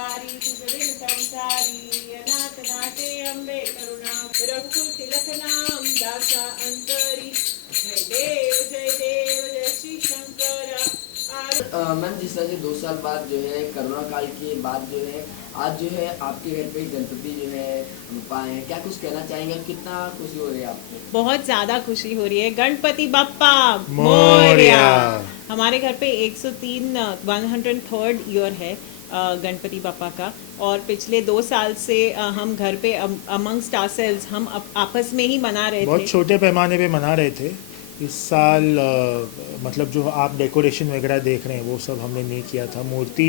वारी सुखविन संसारी अनाथ नाथे अम्बे करुणा रघुकुल तिलक नाम दासा अंतरी जय देव जय श्री शंकर। मैम, जिस तरह से 2 साल बाद जो है कोरोना काल के बाद जो है आज जो है आपके घर पे गणपति जो है पाए हैं, क्या कुछ कहना चाहेंगे? कितना खुशी हो रही है आपको? बहुत ज़्यादा खुशी हो रही है। गणपति बप्पा मोरया। हमारे घर पे 103 103rd ईयर है गणपति बप्पा का। और पिछले 2 साल से हम घर पे अमंगस्ट आवरसेल्व्स हम आपस में ही मना रहे बहुत थे। छोटे पैमाने पे मना रहे थे। इस साल मतलब जो आप डेकोरेशन वगैरह देख रहे हैं वो सब हमने नहीं किया था। मूर्ति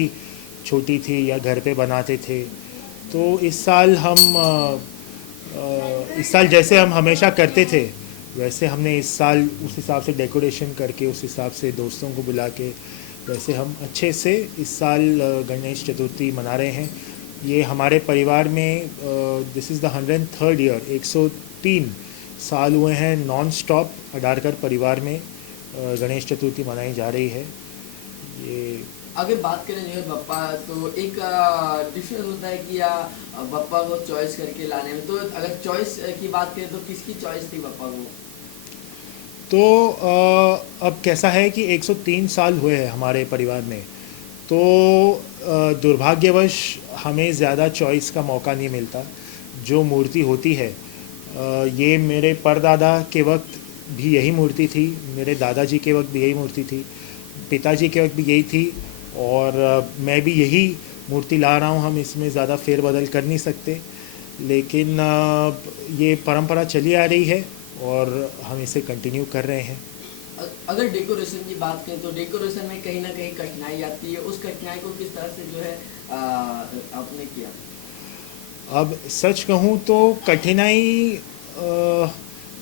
छोटी थी या घर पे बनाते थे। तो इस साल इस साल जैसे हम हमेशा करते थे वैसे हमने इस साल उस हिसाब से डेकोरेशन करके उस हिसाब से दोस्तों को बुला के वैसे हम अच्छे से इस साल गणेश चतुर्थी मना रहे हैं। ये हमारे परिवार में this is the 103rd year. 103 साल हुए हैं नॉन स्टॉप अडारकर परिवार में गणेश चतुर्थी मनाई जा रही है। ये अगर बात करें जो है बप्पा, तो एक डिफरेंस होता है कि बप्पा को चॉइस करके लाने में। तो अगर चॉइस की बात करें तो किसकी चॉइस थी बप्पा को? तो अब कैसा है कि 103 साल हुए हैं हमारे परिवार में। तो दुर्भाग्यवश हमें ज़्यादा चॉइस का मौका नहीं मिलता। जो मूर्ति होती है ये मेरे परदादा के वक्त भी यही मूर्ति थी, मेरे दादाजी के वक्त भी यही मूर्ति थी, पिताजी के वक्त भी यही थी और मैं भी यही मूर्ति ला रहा हूँ। हम इसमें ज़्यादा फेरबदल कर नहीं सकते, लेकिन ये परंपरा चली आ रही है और हम इसे कंटिन्यू कर रहे हैं। अगर डेकोरेशन की बात करें तो डेकोरेशन में कहीं ना कहीं कठिनाई आती है। उस कठिनाई को किस तरह से जो है आपने किया? अब सच कहूँ तो कठिनाई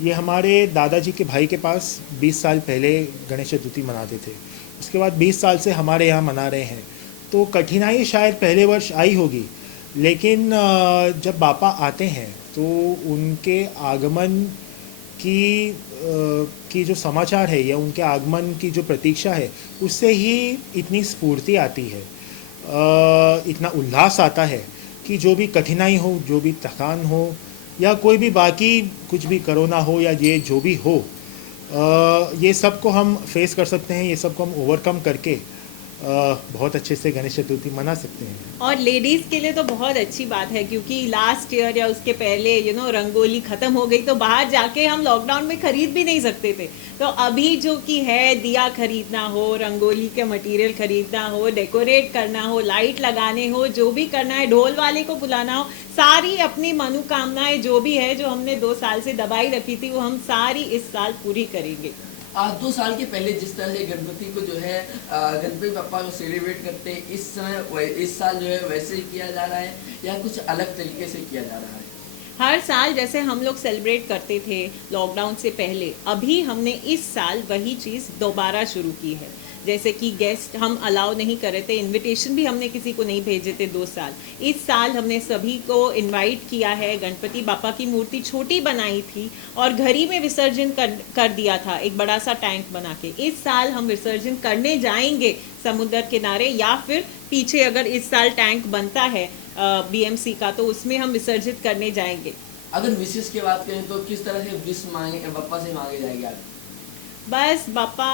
ये हमारे दादाजी के भाई के पास 20 साल पहले गणेश चतुर्थी मनाते थे। उसके बाद 20 साल से हमारे यहाँ मना रहे हैं। तो कठिनाई शायद पहले वर्ष आई होगी, लेकिन जब बापा आते हैं तो उनके आगमन की जो समाचार है या उनके आगमन की जो प्रतीक्षा है उससे ही इतनी स्फूर्ति आती है, इतना उल्लास आता है कि जो भी कठिनाई हो, जो भी थकान हो या कोई भी बाकी कुछ भी कोरोना हो या ये जो भी हो, ये सब को हम फेस कर सकते हैं। ये सब को हम ओवरकम करके बहुत अच्छे से गणेश चतुर्थी मना सकते हैं। और लेडीज़ के लिए तो बहुत अच्छी बात है, क्योंकि लास्ट ईयर या उसके पहले रंगोली ख़त्म हो गई तो बाहर जाके हम लॉकडाउन में ख़रीद भी नहीं सकते थे। तो अभी जो कि है, दिया खरीदना हो, रंगोली के मटेरियल खरीदना हो, डेकोरेट करना हो, लाइट लगाने हो, जो भी करना है, ढोल वाले को बुलाना हो, सारी अपनी मनोकामनाएं जो भी है, जो हमने 2 साल से दबाई रखी थी, वो हम सारी इस साल पूरी करेंगे। 2 साल के पहले जिस तरह से गणपति को जो है गणपति बप्पा को सेलिब्रेट करते हैं, इस साल जो है वैसे ही किया जा रहा है या कुछ अलग तरीके से किया जा रहा है? हर साल जैसे हम लोग सेलिब्रेट करते थे लॉकडाउन से पहले, अभी हमने इस साल वही चीज़ दोबारा शुरू की है। जैसे कि गेस्ट हम अलाउ नहीं कर रहे थे, इनविटेशन भी हमने किसी को नहीं भेजे थे 2 साल। इस साल हमने सभी को इनवाइट किया है। गणपति बापा की मूर्ति छोटी बनाई थी और घर ही में विसर्जन कर दिया था, एक बड़ा सा टैंक बना के। इस साल हम विसर्जन करने जाएंगे समुद्र किनारे, या फिर पीछे अगर इस साल टैंक बनता है BMC का तो उसमें हम विसर्जित करने जाएंगे। अगर विशेष की बात करें तो किस तरह से विश मांगे बप्पा से मांगे जाएंगे आप? बस बापा,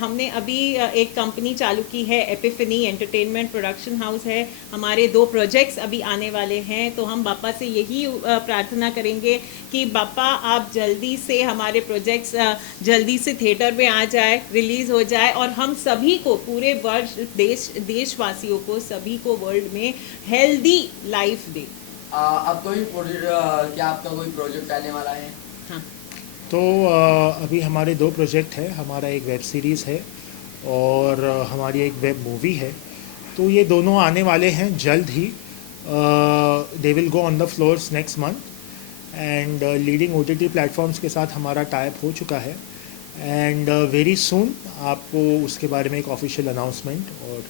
हमने अभी एक कंपनी चालू की है, एपिफनी एंटरटेनमेंट प्रोडक्शन हाउस है। हमारे 2 प्रोजेक्ट्स अभी आने वाले हैं, तो हम बापा से यही प्रार्थना करेंगे कि बापा आप जल्दी से हमारे प्रोजेक्ट्स जल्दी से थिएटर में आ जाए, रिलीज़ हो जाए और हम सभी को, पूरे वर्ष देशवासियों को, सभी को वर्ल्ड में हेल्दी लाइफ दे। अब कोई क्या आपका कोई प्रोजेक्ट आने वाला है? हाँ, तो अभी हमारे 2 प्रोजेक्ट हैं। हमारा एक वेब सीरीज़ है और हमारी एक वेब मूवी है। तो ये दोनों आने वाले हैं जल्द ही। They will go on the floors next month and leading OTT platforms के साथ हमारा टाइप हो चुका है एंड वेरी सून आपको उसके बारे में एक ऑफिशियल अनाउंसमेंट और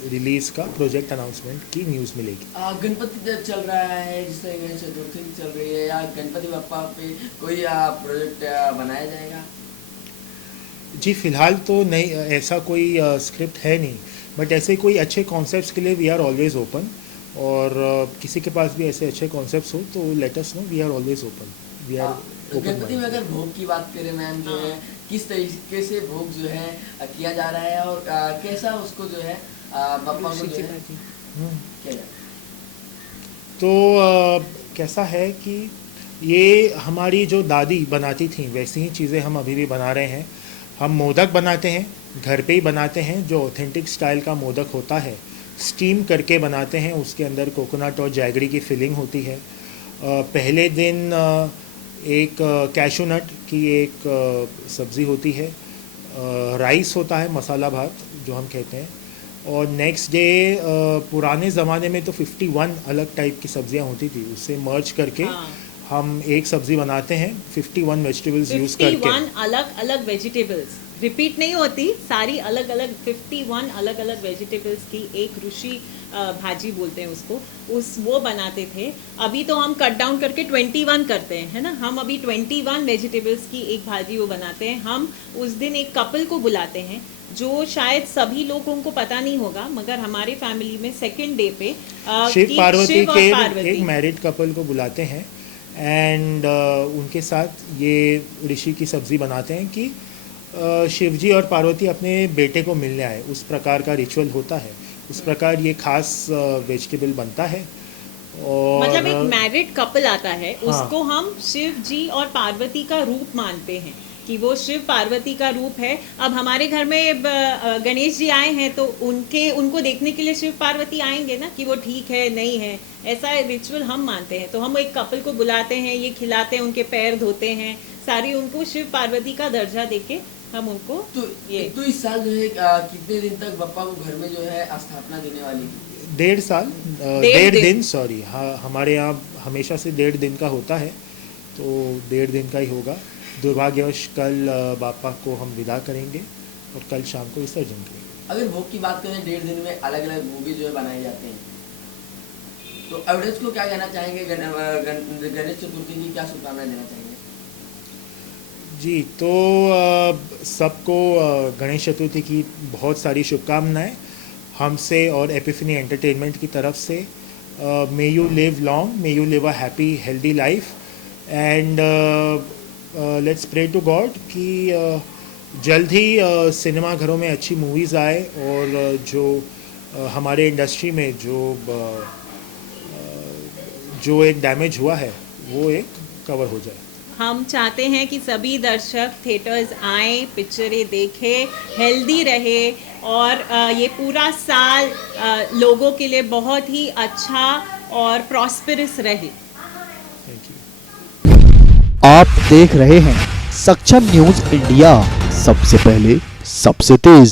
रिलीज़ का प्रोजेक्ट अनाउंसमेंट की न्यूज़ मिलेगी। गणपति जब चल रहा है, जिस तरह गणेश चतुर्थी चल रही है, या गणपति बप्पा पे कोई प्रोजेक्ट बनाया जाएगा? जी फ़िलहाल तो नहीं, ऐसा कोई स्क्रिप्ट है नहीं बट ऐसे कोई अच्छे कॉन्सेप्ट्स के लिए वी आर ऑलवेज ओपन, और किसी के पास भी ऐसे अच्छे कॉन्सेप्ट्स हो तो let us know, we are always open, we are Ganpati में अगर भोग की बात करें मैम, जो है किस तरीके से भोग जो है किया जा रहा है, और कैसा उसको जो है बप्पा को जो है किया जाता है? तो कैसा है कि ये हमारी जो दादी बनाती थी वैसी ही चीज़ें हम अभी भी बना रहे हैं। हम मोदक बनाते हैं, घर पे ही बनाते हैं, जो ऑथेंटिक स्टाइल का मोदक होता है स्टीम करके बनाते हैं, उसके अंदर कोकोनट और जैगरी की फिलिंग होती है। पहले दिन एक कैशू नट की एक सब्ज़ी होती है, राइस होता है, मसाला भात जो हम कहते हैं, और नेक्स्ट डे पुराने ज़माने में तो 51 अलग टाइप की सब्जियां होती थी, उससे मर्ज करके हम एक सब्ज़ी बनाते हैं 51 वेजिटेबल्स यूज़ करके। 51 अलग अलग वेजिटेबल्स, रिपीट नहीं होती, सारी अलग अलग 51 अलग अलग वेजिटेबल्स की एक ऋषि भाजी बोलते हैं उसको, वो बनाते थे। अभी तो हम कट डाउन करके 21 करते हैं, है ना। हम अभी 21 वेजिटेबल्स की एक भाजी वो बनाते हैं। हम उस दिन एक कपल को बुलाते हैं, जो शायद सभी लोगों को पता नहीं होगा, मगर हमारे फैमिली में सेकंड डे पे शिव पार्वती और के पार्वती एक मैरिड कपल को बुलाते हैं, एंड उनके साथ ये ऋषि की सब्ज़ी बनाते हैं कि शिवजी और पार्वती अपने बेटे को मिलने आए, उस प्रकार का रिचुअल होता है, उस प्रकार ये खास वेजिटेबल बनता है। और मतलब एक मैरिड कपल आता है, हाँ। उसको हम शिव जी और पार्वती का रूप मानते हैं कि वो शिव पार्वती का रूप है। अब हमारे घर में गणेश जी आए हैं तो उनको देखने के लिए शिव पार्वती आएंगे ना, कि वो ठीक है नहीं है, ऐसा रिचुअल हम मानते हैं। तो हम एक कपल को बुलाते हैं, ये खिलाते हैं, उनके पैर धोते हैं, सारी उनको शिव पार्वती का दर्जा देके हम उनको तो इस साल जो है कितने दिन तक बप्पा को घर में जो है स्थापना देने वाली है? 1.5 साल, 1.5 दिन, सॉरी, हाँ, हमारे यहाँ हमेशा से 1.5 दिन का होता है, तो 1.5 दिन का ही होगा। दुर्भाग्यवश कल बापा को हम विदा करेंगे और कल शाम को विसर्जन करेंगे। अगर भोग की बात करें, 1.5 दिन में अलग अलग मूवी जो है बनाए जाते हैं, तो ऑडियंस को क्या कहना चाहेंगे? गणेश चतुर्थी की क्या शुभकामनाएं देना चाहेंगे? जी, तो सबको गणेश चतुर्थी की बहुत सारी शुभकामनाएं हमसे और एपिफनी एंटरटेनमेंट की तरफ से। May you live long, may you live a happy healthy life, and let's pray to God कि जल्द ही सिनेमा घरों में अच्छी मूवीज़ आए, और जो हमारे इंडस्ट्री में जो एक डैमेज हुआ है वो एक कवर हो जाए। हम चाहते हैं कि सभी दर्शक थिएटर्स आएँ, पिक्चरें देखें, हेल्दी रहे, और ये पूरा साल लोगों के लिए बहुत ही अच्छा और प्रॉस्पेरस रहे। Thank you. आप देख रहे हैं सक्षम न्यूज इंडिया, सबसे पहले सबसे तेज।